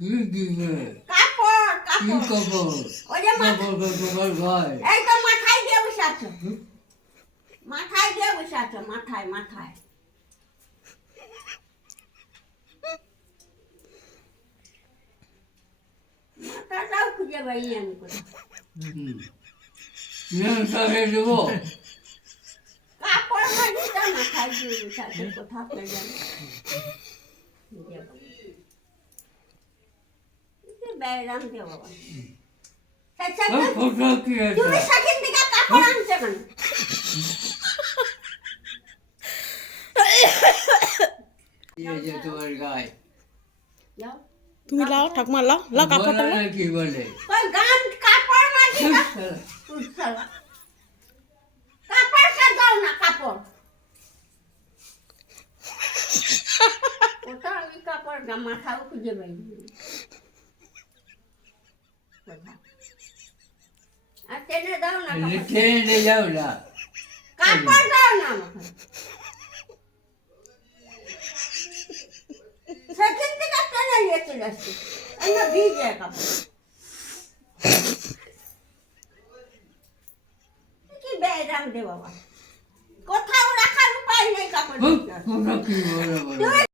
কি দিবে? কাপড় কি কাপড় খবর? ওই যে খবর ভাই। এই তো মাথায় দিয়ে বসে আছো মাথায় দিয়ে বসে আছো মাথায় মাথায় মাথাটাও খুঁজে পাইনি আমি কোথাও তাকে দেবো। কাপড় মাঝিটা মাথায় দিয়ে বসে আছো কোথাও কে জানে খুঁজে পাইনি। কি ব্যায়াম দিয়ে বাবা কোথাও কি আছে? তুমি সেখান থেকে কাপড় আনছো কেন কি আছে তোমার গায়ে? যাও তুমি লাও ঠাকুমা লাও লাও কাপড়টা বলে লাও। না কি বলে? ওই গান কাপড় মাঝিটা উঠছালা কাপড়টা দাও না কাপড় ওটা আমি কাপড় মাথাও খুঁজে পাইনি কোথাও আর টেনে দাও না কাপড় ট্রেনে যাও না। কাপড় দাও না আমাকে সেখান থেকে টেনে নিয়ে চলে আসছি আমরা ভিজে কাপড় কি ব্যায়াম দে বাবা কোথাও রাখার উপায় নেই কাপড় কোথাও কি বলে বলে?